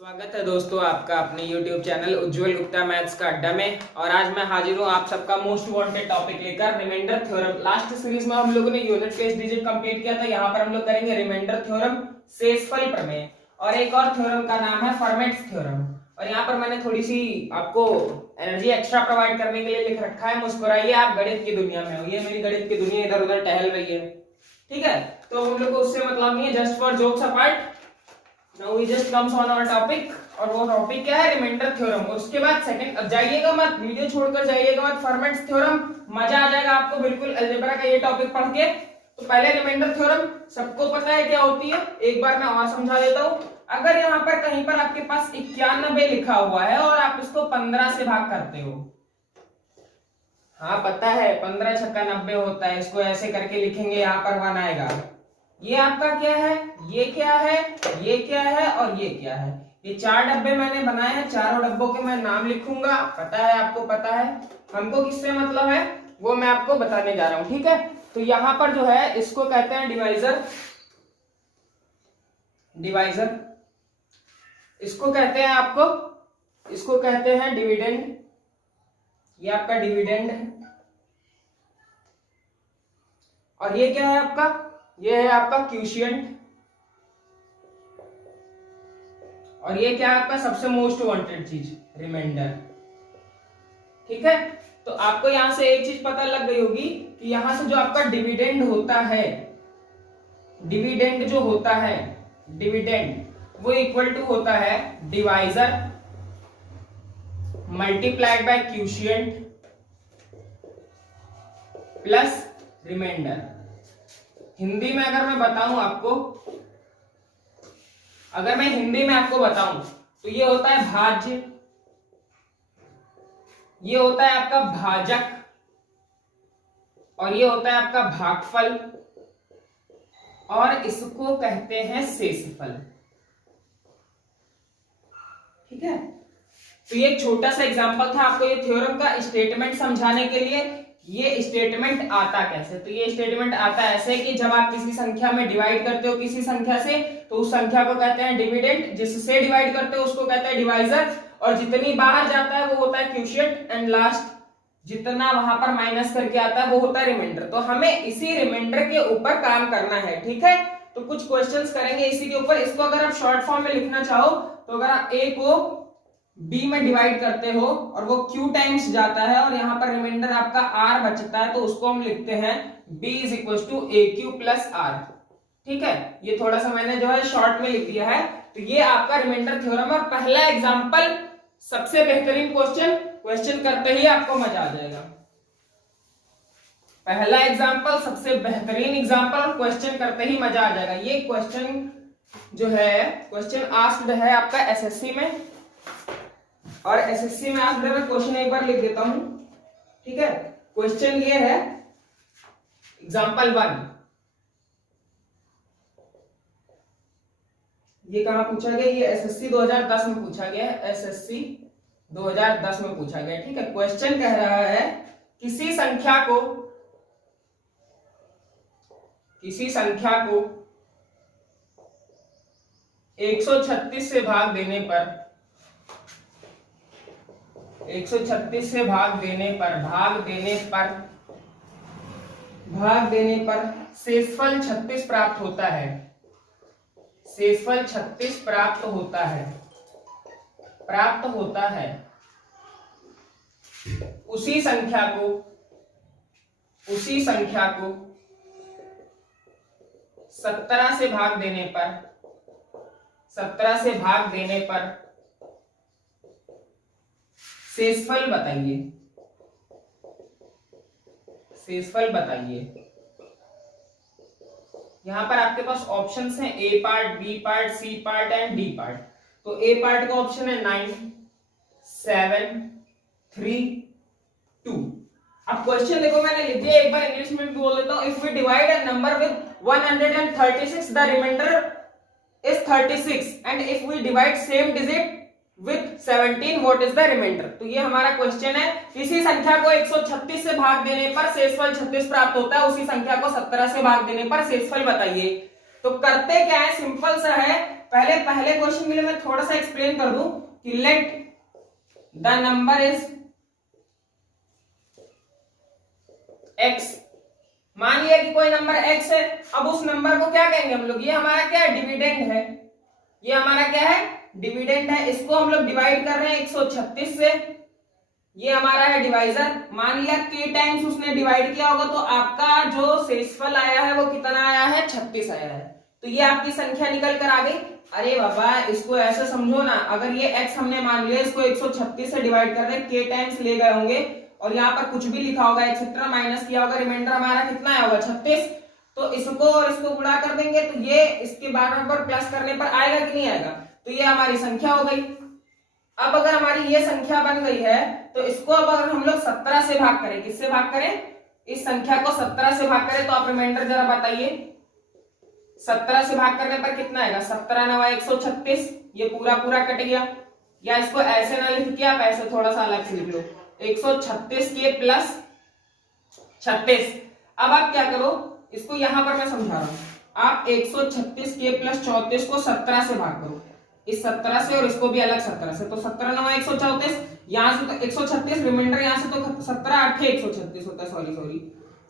स्वागत है दोस्तों आपका अपने YouTube चैनल उज्जवल गुप्ता मैथ्स का अड्डा में। और आज मैं हाजिर हूँ आप सबका मोस्ट वांटेड टॉपिक लेकर, रिमाइंडर थ्योरम। लास्ट सीरीज में हम लोगों ने यूनिट टेस्ट डिजिट कंप्लीट किया था। यहाँ पर हम लोग करेंगे रिमाइंडर थ्योरम, शेषफल प्रमेय और एक और थ्योरम का नाम है फर्मेट्स थ्योरम। और यहाँ पर मैंने थोड़ी सी आपको एनर्जी एक्स्ट्रा प्रोवाइड करने के लिए लिख रखा है, मुस्कुराइए आप गणित की दुनिया में हो। ये मेरी गणित की दुनिया इधर उधर टहल रही है, ठीक है। तो हम लोग को उससे मतलब नहीं है, just for jokes apart Now we just comes on our topic। और वो टॉपिक क्या है? Reminder theorem. उसके बाद सेकंड, जाइएगा मत, वीडियो छोड़कर जाइएगा मत, फर्मेट्स थ्योरम मजा आ जाएगा आपको बिल्कुल अलजेब्रा का ये टॉपिक पढ़ के। तो पहले रिमाइंडर थ्योरम सबको पता है क्या होती है, एक बार मैं और समझा देता हूँ। अगर यहाँ पर कहीं पर आपके पास 91 लिखा हुआ है और आप इसको 15 से भाग करते हो, हाँ पता है 15 छक्का 90 होता है, इसको ऐसे करके लिखेंगे, यहाँ पर 1 आएगा। ये आपका क्या है, ये क्या है, ये क्या है और ये क्या है। ये 4 डब्बे मैंने बनाए हैं, चारों डब्बों के मैं नाम लिखूंगा, पता है आपको, पता है हमको किससे मतलब है वो मैं आपको बताने जा रहा हूं, ठीक है। तो यहां पर जो है इसको कहते हैं डिवाइजर, डिवाइजर इसको कहते हैं आपको, इसको कहते हैं डिविडेंड, ये आपका डिविडेंड। और ये क्या है आपका, ये है आपका क्यूशिएंट। और ये क्या है आपका सबसे मोस्ट वांटेड चीज, रिमाइंडर, ठीक है। तो आपको यहां से एक चीज पता लग गई होगी कि यहां से जो आपका डिविडेंड होता है, डिविडेंड जो होता है, डिविडेंड वो इक्वल टू होता है divisor multiplied by quotient plus remainder. Hindi में अगर मैं बताऊं आपको, अगर मैं हिंदी में आपको बताऊं तो ये होता है भाज्य, ये होता है आपका भाजक और ये होता है आपका भागफल और इसको कहते हैं शेषफल, ठीक है। तो ये एक छोटा सा एग्जांपल था आपको ये थ्योरम का स्टेटमेंट समझाने के लिए। ये स्टेटमेंट आता कैसे, तो ये स्टेटमेंट आता ऐसे कि जब आप किसी संख्या में डिवाइड करते हो किसी संख्या से, तो उस संख्या को कहते हैं डिविडेंड, जिससे डिवाइड करते हो उसको कहते हैं डिवाइजर, और जितनी बाहर जाता है वो होता है क्यूशिएंट, एंड लास्ट जितना वहां पर माइनस करके आता है वो होता है रिमाइंडर। तो हमें इसी रिमाइंडर के ऊपर काम करना है, ठीक है। तो कुछ क्वेश्चंस करेंगे इसी के ऊपर। इसको अगर आप शॉर्ट फॉर्म में लिखना चाहो तो अगर आप ए को b में डिवाइड करते हो और वो q टाइम्स जाता है और यहाँ पर रिमाइंडर आपका r बचता है, तो उसको हम लिखते हैं b is equal to AQ plus r, ठीक है। ये थोड़ा सा मैंने जो है शॉर्ट में लिख दिया है। तो ये आपका रिमाइंडर थ्योरम है। पहला एग्जांपल सबसे बेहतरीन क्वेश्चन करते ही आपको मजा आ जाएगा। पहला एग्जांपल सबसे बेहतरीन एग्जांपल, क्वेश्चन करते ही मजा आ जाएगा। ये क्वेश्चन जो है, क्वेश्चन आस्क्ड है आपका एसएससी में, और एसएससी में आज मैं क्वेश्चन एक बार लिख देता हूं, ठीक है। क्वेश्चन ये है एग्जांपल 1, ये कहां पूछा गया, ये एसएससी 2010 में पूछा गया है, एसएससी 2010 में पूछा गया, ठीक है। क्वेश्चन कह रहा है किसी संख्या को 136 से भाग देने पर, 136 से भाग देने पर शेषफल 36 प्राप्त होता है, शेषफल 36 प्राप्त होता है। उसी संख्या को 17 से भाग देने पर शेषफल बताइए। यहां पर आपके पास ऑप्शंस हैं, A part, B part, C part and D part. तो ए पार्ट का ऑप्शन है 9, 7, 3, 2। अब क्वेश्चन देखो मैंने लिख दिया, एक बार इंग्लिश में भी बोल देता हूं। If we divide a number with 136 the reminder is 36, and if we divide same digit with 17 what is the remainder। तो ये हमारा क्वेश्चन है, किसी संख्या को 136 से भाग देने पर शेषफल 36 प्राप्त होता है, उसी संख्या को 17 से भाग देने पर शेषफल बताइए। तो करते क्या है, सिंपल सा है, पहले क्वेश्चन के लिए मैं थोड़ा सा एक्सप्लेन कर दूं कि let the number is x। मान लिया कि कोई नंबर x है, अब उस नंबर को क्या कहेंगे हम लोग, ये हमारा क्या है, डिविडेंड है, ये हमारा क्या है, डिविडेंड है। इसको हम लोग डिवाइड कर रहे हैं 136 से, ये हमारा है डिवाइजर। मान लिया k टाइम्स उसने डिवाइड किया होगा तो आपका जो शेषफल आया है वो कितना आया है, 36 आया है। तो ये आपकी संख्या निकल कर आ गई। अरे बाबा इसको ऐसे समझो ना, अगर ये x हमने मान लिया, इसको 136 से डिवाइड कर रहे हैं, k टाइम्स ले गए होंगे और यहाँ पर कुछ भी लिखा होगा एक्सेट्रा, माइनस किया होगा, रिमाइंडर हमारा कितना आया होगा, 36। तो इसको और इसको गुणा कर देंगे तो ये इसके बराबर प्लस करने पर आएगा कि नहीं आएगा, तो ये हमारी संख्या हो गई। अब अगर हमारी ये संख्या बन गई है तो इसको अब अगर हम लोग 17 से भाग करें, किससे भाग करें, इस संख्या को 17 से भाग करें, तो आप रिमाइंडर जरा बताइए, 17 से भाग करने पर कितना आएगा, 17 9 136, ये पूरा पूरा कट गया। या इसको ऐसे ना लिख के आप ऐसे थोड़ा सा अलग से लिख लो, 136 के प्लस 36। अब आप क्या करो, इसको यहां पर मैं समझा रहा हूं, आप 136 के प्लस 34 को 17 से भाग करो, इस 17 से और इसको भी अलग 17 से, तो 17 9 134, यहां से तो 136, रिमाइंडर यहां से तो 17 8 136 होता है, सॉरी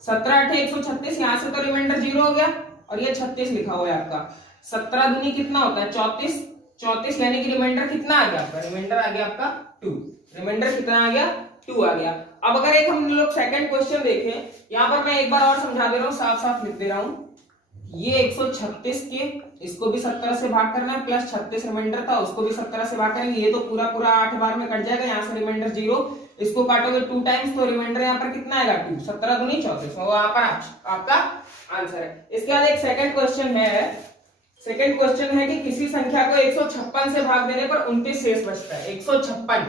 17 8 136, यहां से तो रिमाइंडर 0 हो गया और ये 36 लिखा हुआ है आपका। 17 दूनी कितना होता है, 34 यानी कि रिमाइंडर कितना आ गया आपका, रिमाइंडर आ गया आपका 2, रिमाइंडर कितना आ गया, 2 आ गया। अब अगर एक हम लोग सेकंड क्वेश्चन देखें, यहां पर मैं एक बार और समझा दे रहा हूं, साफ साफ लिख दे रहा हूं, ये 136 के, इसको भी 17 से भाग करना है, प्लस 36 रिमाइंडर था उसको भी 17 से भाग करेंगे, ये तो पूरा पूरा 8 बार में कट जाएगा, यहाँ से रिमाइंडर 0, इसको काटोगे 2 टाइम्स तो रिमाइंडर यहाँ पर कितना आएगा 2, 17 दूनी 34, तो वहां पर आपका आंसर है। इसके बाद एक सेकंड क्वेश्चन है, सेकंड क्वेश्चन है कि किसी संख्या को 156 से भाग देने पर 29 शेष बचता है, 156,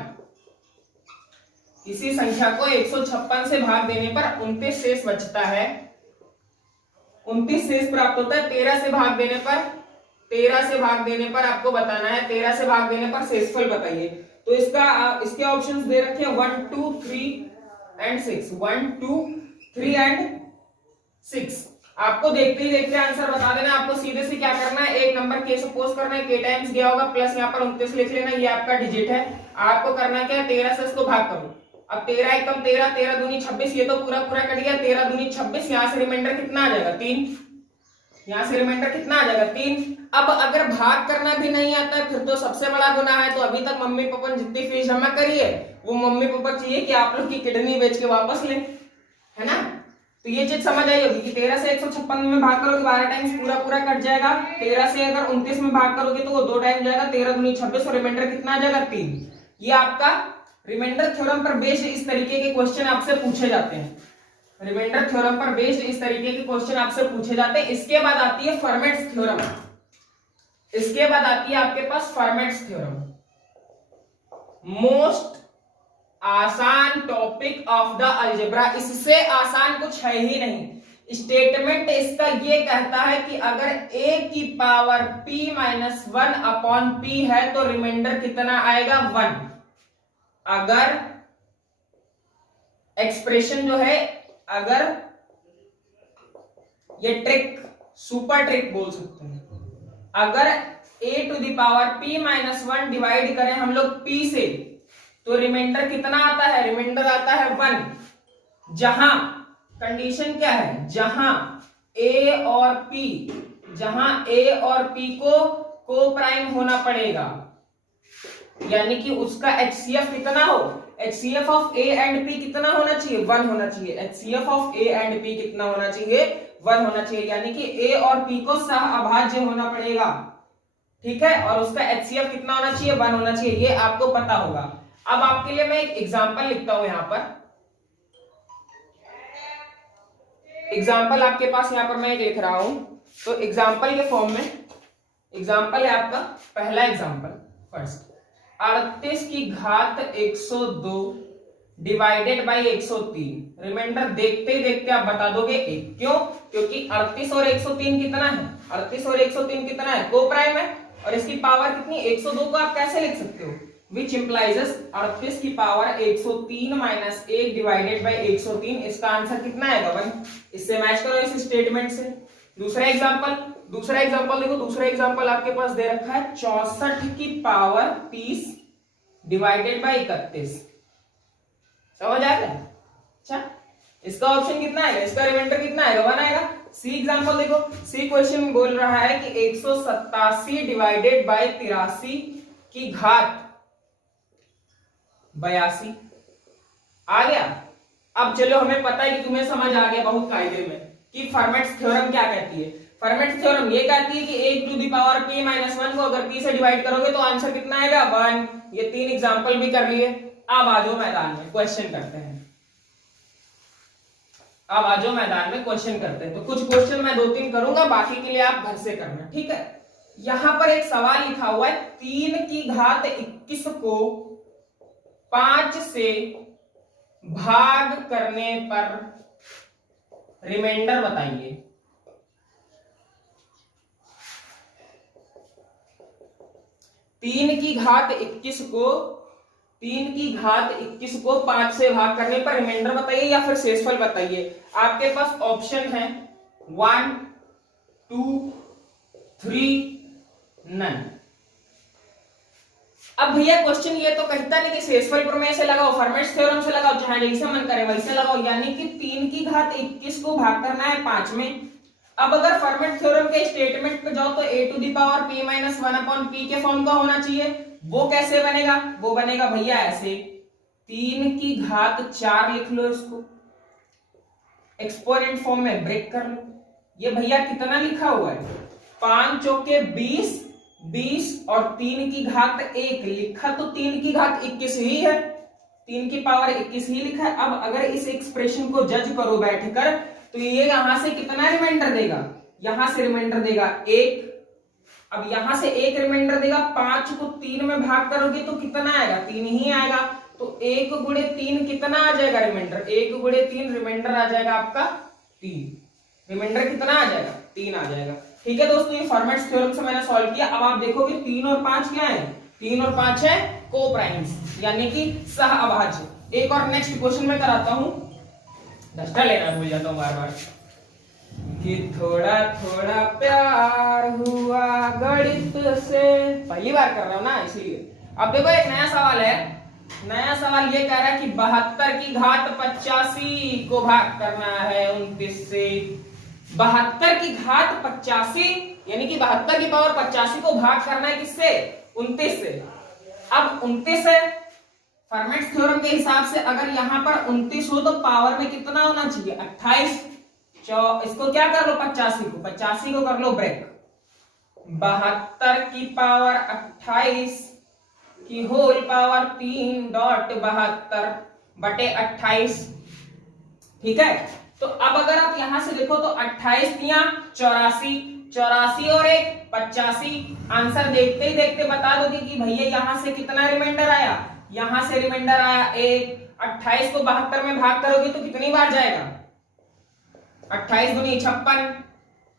किसी संख्या को 156 से भाग देने पर 29 शेष बचता है, 29 शेष प्राप्त होता है। 13 से भाग देने पर आपको बताना है, 13 से भाग देने पर शेषफल बताइए। तो इसके ऑप्शंस दे रखे हैं 1 2 3 एंड 6, 1 2 3 एंड 6। आपको देखते ही देखते आंसर बता देना। आपको सीधे से क्या करना है, एक नंबर के सपोज करना है, k टाइम्स गया होगा, प्लस यहाँ पर 29 लिख लेना, ये आपका डिजिट है। आपको करना क्या है, 13 से इसको भाग करो। अब 13 एकम 13, 13 दूनी 26, ये तो पूरा पूरा कट गया, 13 दूनी 26, यहाँ से रिमाइंडर कितना आ जाएगा 3, यहाँ से रिमाइंडर कितना आ जाएगा 3। अब अगर भाग करना भी नहीं आता है फिर तो सबसे बड़ा गुनाह है। तो अभी तक मम्मी पापा ने जितनी फीस जमा करी है वो मम्मी पापा चाहिए कि आप लोग की किडनी बेच के वापस लें, है ना। तो ये चीज समझ आई होगी कि 13 से 156 में भाग करोगे 12 टाइम्स पूरा पूरा कट जाएगा। 13 से अगर 29 में भाग करोगे तो वो 2 टाइम जाएगा, 13 दूनी 26 और रिमाइंडर कितना आ जाएगा 3। ये आपका रिमाइंडर थ्योरम पर बेस्ड इस तरीके के क्वेश्चन आपसे पूछे जाते हैं। रिमाइंडर थ्योरम पर बेस्ड इस तरीके के क्वेश्चन आपसे पूछे जाते हैं। इसके बाद आती है फॉर्मेट्स थ्योरम, इसके बाद आती है आपके पास फॉर्मेट्स थ्योरम, मोस्ट आसान टॉपिक ऑफ द अलजेब्रा। इससे आसान कुछ है ही नहीं। स्टेटमेंट इसका ये कहता है कि अगर a की power p minus 1 upon p है तो रिमाइंडर कितना आएगा 1। अगर एक्सप्रेशन जो है, अगर ये ट्रिक सुपर ट्रिक बोल सकते हैं, अगर a to the power p minus 1 divide करें हम लोग p से तो रिमाइंडर कितना आता है, रिमाइंडर आता है 1। जहां कंडीशन क्या है, जहां a और p को प्राइम होना पड़ेगा, यानी कि उसका HCF कितना हो, HCF of a and p कितना होना चाहिए 1 होना चाहिए। HCF of a and p कितना होना चाहिए 1 होना चाहिए, यानी कि a और p को सह अभाज्य होना पड़ेगा, ठीक है। और उसका HCF कितना होना चाहिए 1 होना चाहिए, ये आपको पता होगा। अब आपके लिए मैं एक एग्जांपल लिखता हूं, यहां पर एग्जांपल आपके पास यहां पर मैं एक लिख रहा हूं। तो एग्जांपल के फॉर्म में एग्जांपल है आपका पहला एग्जांपल फर्स्ट, 38 की घात 102 डिवाइडेड बाई 103। रिमाइंडर देखते ही देखते आप बता दोगे 1। क्यों? क्योंकि 38 और 103 कितना है, 38 और 103 कितना है, को प्राइम है और इसकी पावर कितनी 102 को आप कैसे लिख सकते हो, विच इंप्लाइजेस 38 की पावर 103 माइनस 1 डिवाइडेड बाई 103। इसका आंसर कितना आएगा 1। इससे मैच करो इस स्टेटमेंट से। दूसरा एग्जांपल दूसरा एग्जांपल देखो, दूसरा एग्जांपल आपके पास दे रखा है 64 की पावर 30 डिवाइडेड बाय 31। समझ आ गया? अच्छा, इसका ऑप्शन कितना आएगा, इसका रिमाइंडर कितना आएगा, 1 आएगा। सी एग्जांपल देखो, सी क्वेश्चन बोल रहा है कि 187 डिवाइडेड बाय 83 की घात 82 आ गया। अब चलो, हमें पता है कि तुम्हें समझ आ गया बहुत कायदे में कि फर्मेट्स थ्योरम क्या कहती है। फर्मेट्स थ्योरम ये कहती है कि 1 to the power p minus 1 को अगर p से डिवाइड करोगे तो आंसर कितना आएगा, 1। ये 3 एग्जांपल भी कर लिए। अब आ जाओ मैदान में, क्वेश्चन करते हैं। अब आ जाओ मैदान में, क्वेश्चन करते हैं। तो कुछ क्वेश्चन मैं 2-3 करूंगा, बाकी के लिए आप घर से करना, ठीक है। यहां पर एक सवाल लिखा हुआ है, 3 की घात 21 को 5 से भाग करने पर रिमाइंडर बताइए। तीन की घात 21 को 5 से भाग करने पर रिमाइंडर बताइए या फिर शेषफल बताइए। आपके पास ऑप्शन है 1, 2, 3, नन। अब भैया क्वेश्चन ये तो कहता नहीं कि शेषफल प्रमेय से लगाओ, फर्मेट्स थ्योरम से लगाओ, चाहे जैसे मन करे वैसे लगाओ, यानी कि 3 की घात 21 को भाग करना है 5 में। अब अगर फर्मेट थ्योरम के स्टेटमेंट पे जाओ तो a to the power p minus 1 upon p के फॉर्म का होना चाहिए। वो कैसे बनेगा, वो बनेगा भैया ऐसे, 3 की घात 4 लिख लो, इसको एक्सपोनेंट फॉर्म में ब्रेक कर लो। ये भैया कितना लिखा हुआ है, 5 चौके 20 और 3 की घात 1 लिखा तो 3 की घात 21 ही है, 3 की पावर 21 ही लिखा है। अब अगर इस एक्सप्रेशन को जज करो बैठकर तो ये यहां से कितना रिमाइंडर देगा, यहां से रिमाइंडर देगा 1। अब यहां से 1 रिमाइंडर देगा, 5 को 3 में भाग करोगे तो कितना आएगा, 3 ही आएगा। तो 1 गुणे 3 कितना आ जाएगा रिमाइंडर, 1 गुणे 3 रिमाइंडर आ जाएगा आपका 3। रिमाइंडर कितना आ जाएगा, 3 आ जाएगा। ठीक है दोस्तों, ये फॉर्मेट्स थ्योरम से मैंने सॉल्व किया। अब आप देखोगे 3 और 5 क्या है, 3 और 5 है को-प्राइम्स, यानी कि सह अभाज्य। एक और नेक्स्ट क्वेश्चन में कराता हूं, डस्टर लेना भूल जाता हूं बार बार, कि थोड़ा थोड़ा प्यार हुआ गणित से, पहली बार कर रहा हूं ना इसलिए। अब देखो एक नया सवाल है, नया सवाल ये कह रहा है कि 72 की घात 85 को भाग करना है 29 से। 72 की घात 85 यानी कि 72 की पावर 85 को भाग करना है किससे, 29 से। अब 29 है, फर्मेट्स थ्योरम के हिसाब से अगर यहां पर 29 हो तो पावर में कितना होना चाहिए, 28। इसको क्या कर लो, 85 को कर लो ब्रेक, 72 की पावर 28 की होल पावर 3 डॉट 72 बटे 28। ठीक है, तो अब अगर आप यहां से देखो तो 28 दिया 84 और 1 85। आंसर देखते ही देखते बता दोगे कि भैया यहां से कितना रिमाइंडर आया, यहां से रिमाइंडर आया 1। 28 को 72 में भाग करोगे तो कितनी बार जाएगा, 28 दूनी 56,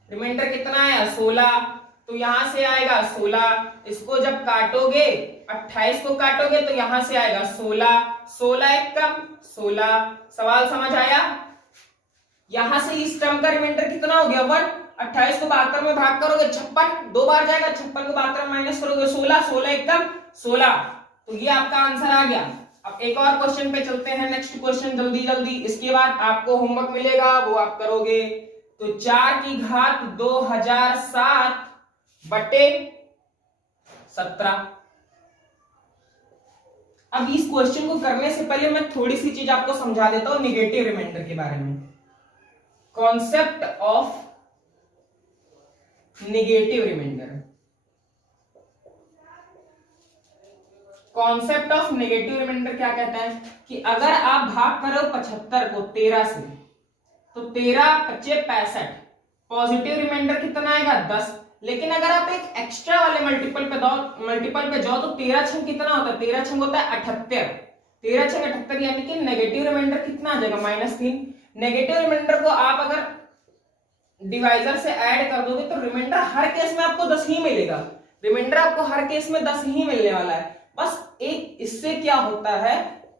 रिमाइंडर कितना आया 16, तो यहां से आएगा 16। इसको जब काटोगे 28 को काटोगे तो यहां से आएगा 16, 16 एक कम 16। सवाल समझ आया? यहां से इस टर्म का रिमाइंडर कितना हो गया 1। 28 को 72 में भाग करोगे 56, 2 बार जाएगा, 56 को 72 में माइनस करोगे 16, 16 एक कम 16। तो ये आपका आंसर आ गया। अब एक और क्वेश्चन पे चलते हैं, नेक्स्ट क्वेश्चन जल्दी जल्दी, इसके बाद आपको होमवर्क मिलेगा वो आप करोगे। तो 4 की घात 2007 बटे 17। अब इस क्वेश्चन को करने से पहले मैं थोड़ी सी चीज आपको समझा देता हूं निगेटिव रिमाइंडर के बारे में। Concept of negative reminder, concept of negative reminder क्या कहता है कि अगर आप भाग करो 75 को 13 से तो 13 25 65, पॉजिटिव रिमाइंडर कितना आएगा 10। लेकिन अगर आप एक एक्स्ट्रा वाले मल्टीपल पे जाओ तो 13 छंग कितना होता है, 13 छंग होता है 78, 13 छंग 78, यानी कि नेगेटिव रिमाइंडर कितना आ जाएगा -3। नेगेटिव रिमाइंडर को आप अगर डिवाइजर से ऐड कर दोगे तो रिमाइंडर हर केस में आपको 10 ही मिलेगा, रिमाइंडर आपको हर केस में 10 ही मिलने वाला है। बस एक इससे क्या होता है,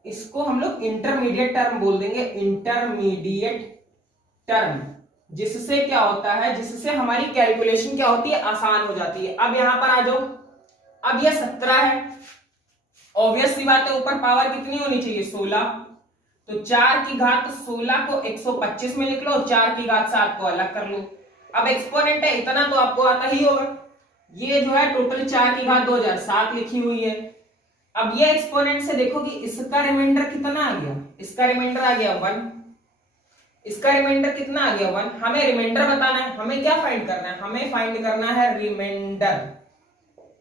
इसको हम लोग इंटरमीडिएट टर्म बोल देंगे, इंटरमीडिएट टर्म। जिससे क्या होता है, जिससे हमारी कैलकुलेशन क्या होती है, आसान हो जाती है। अब यहां पर आ जाओ, अब यह 17 है, ऑब्वियस सी बात है ऊपर पावर कितनी होनी चाहिए, 16, तो 4 की घात 16 को 125 में लिख लो, 4 की घात 7 को अलग कर लो। अब एक्सपोनेंट है इतना तो आपको आता ही होगा, ये जो है टोटल 4 की घात 2007 लिखी हुई है। अब ये एक्सपोनेंट से देखो कि इसका रिमाइंडर कितना आ गया, इसका रिमाइंडर आ गया 1, इसका रिमाइंडर कितना आ गया 1। हमें रिमाइंडर बताना है, हमें क्या फाइंड करना है, हमें फाइंड करना है रिमाइंडर,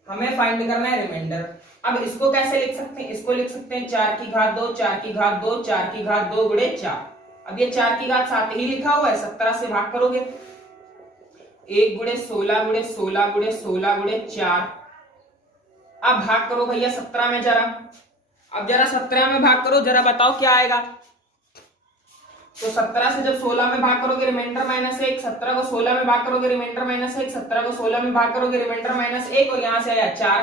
हमें फाइंड करना है रिमाइंडर। अब इसको कैसे लिख सकते हैं, इसको लिख सकते हैं 4 की घात 2, 4 की घात 2, 4 की घात 2 गुणे 4। अब ये 4 की घात 7 ही लिखा हुआ है, 17 से भाग करोगे, 1 गुणे 16 गुणे 16 गुणे 16 गुणे 4। अब भाग करो भैया 17 में जरा, अब जरा 17 में भाग करो, जरा बताओ क्या आएगा। तो 17 से जब 16 में भाग करोगे रिमाइंडर -1, 17 को 16 में भाग करोगे रिमाइंडर -1, 17 को 16 में भाग करोगे रिमाइंडर -1, और यहां से आया 4,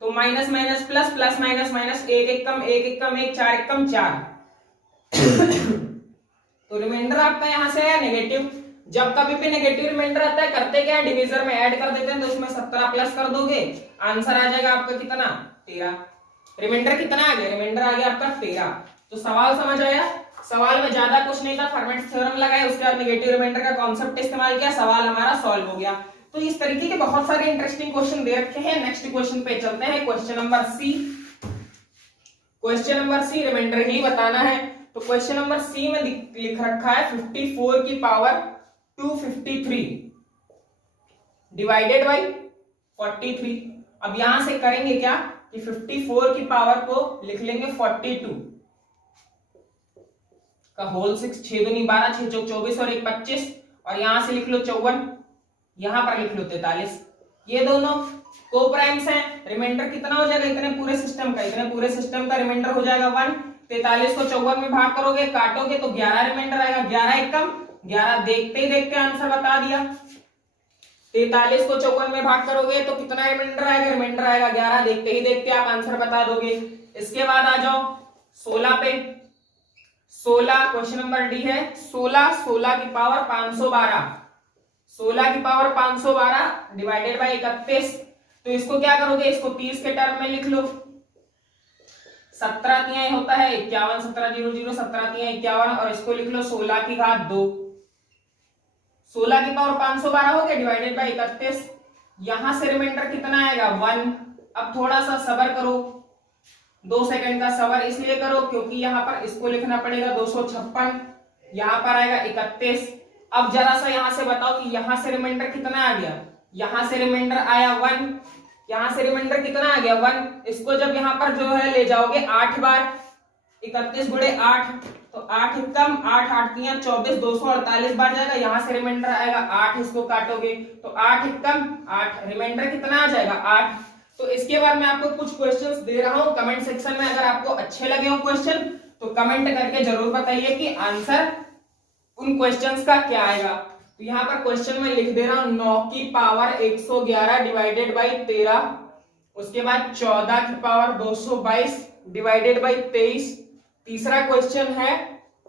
तो minus minus plus, plus minus minus, 1 1 कम 1 1 कम 1, 4 1 कम 4। तो रिमाइंडर आपका यहां से आया नेगेटिव। जब कभी भी नेगेटिव रिमाइंडर आता है करते क्या है, डिवीजर में ऐड कर देते हैं, तो इसमें 17 प्लस कर दोगे, आंसर आ जाएगा आपका कितना, 13। रिमाइंडर कितना आ गया, रिमाइंडर आ गया आपका 13। तो सवाल समझ आया, सवाल में ज्यादा कुछ नहीं था, फर्मेट थ्योरम लगाया, उसके बाद नेगेटिव रिमाइंडर का कॉन्सेप्ट इस्तेमाल किया, सवाल हमारा सॉल्व हो गया। तो इस तरीके के बहुत सारे इंटरेस्टिंग क्वेश्चन दे रखे हैं। नेक्स्ट क्वेश्चन पे चलते हैं, question number C. Question number C remainder ही बताना है। तो क्वेश्चन नंबर सी में लिख रखा है 54 की पावर 253 डिवाइडेड बाई 43। अब यहां से करेंगे क्या कि 54 की पावर को लिख लेंगे 42 का होल 6, 6 दूनी 12, 6 चौक 24 और 1 25, और यहां से लिख लो 54, यहां पर लिख लो 43। ये दोनों को प्राइम्स हैं, रिमाइंडर कितना हो जाएगा इतने पूरे सिस्टम का, इतने पूरे सिस्टम का रिमाइंडर हो जाएगा 1। 43 को 54 में भाग करोगे, काटोगे तो 11 रिमाइंडर आएगा, 11 1 कम 11, देखते ही देखते आंसर बता दिया। 43 को 54 में भाग करोगे तो कितना रिमाइंडर आएगा, रिमाइंडर आएगा 11, देखते ही देखते आप आंसर बता दोगे। इसके बाद आ जाओ 16 पे। 16 क्वेश्चन नंबर डी है, 16 की पावर 512, 16 की पावर 512 डिवाइडेड बाई 31। तो इसको क्या करोगे, इसको 30 के टर्म में लिख लो। 17 तियां होता है 51, 17 0 0, 17 तियां 51, और इसको लिख लो 16 की घात 2। 16 की पावर 512 हो गया डिवाइडेड बाई 31, यहां से रिमाइंडर कितना आएगा 1। अब थोड़ा सा सबर करो, 2 सेकंड का सबर इसलिए करो क्योंकि यहां पर इसको लिखना पड़ेगा 256, यहां पर आएगा 31। अब जरा सा यहां से बताओ कि यहां से रिमाइंडर कितना आ गया, यहां से रिमाइंडर आया 1, यहां से रिमाइंडर कितना आ गया 1। इसको जब यहां पर जो है ले जाओगे 8 बार, 31 गुणे 8, तो 8 कम 8 8 तियां 24, 248 बार जाएगा, यहां से रिमाइंडर आएगा 8, इसको काटोगे तो 8 कम 8, रिमाइंडर कितना आ जाएगा 8। तो इसके बाद मैं आपको कुछ क्वेश्चंस दे रहा हूं कमेंट सेक्शन में, अगर आपको अच्छे लगे हो क्वेश्चन तो कमेंट करके जरूर बताइए कि आंसर उन क्वेश्चंस का क्या आएगा। तो यहाँ पर क्वेश्चन में लिख दे रहा हूं 9 की पावर 111 डिवाइडेड बाई 13, उसके बाद 14 की पावर 222 डिवाइडेड बाई 23। तीसरा क्वेश्चन है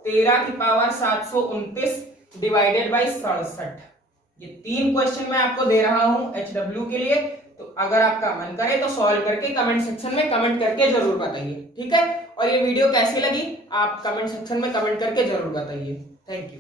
13 की पावर 729 डिवाइडेड बाई 67। ये 3 क्वेश्चन मैं आपको दे रहा हूं HW के लिए। तो अगर आपका मन करे तो सॉल्व करके कमेंट सेक्शन में कमेंट करके जरूर बताइए, ठीक है। और ये वीडियो कैसी लगी आप कमेंट सेक्शन में कमेंट करके जरूर बताइए। Thank you.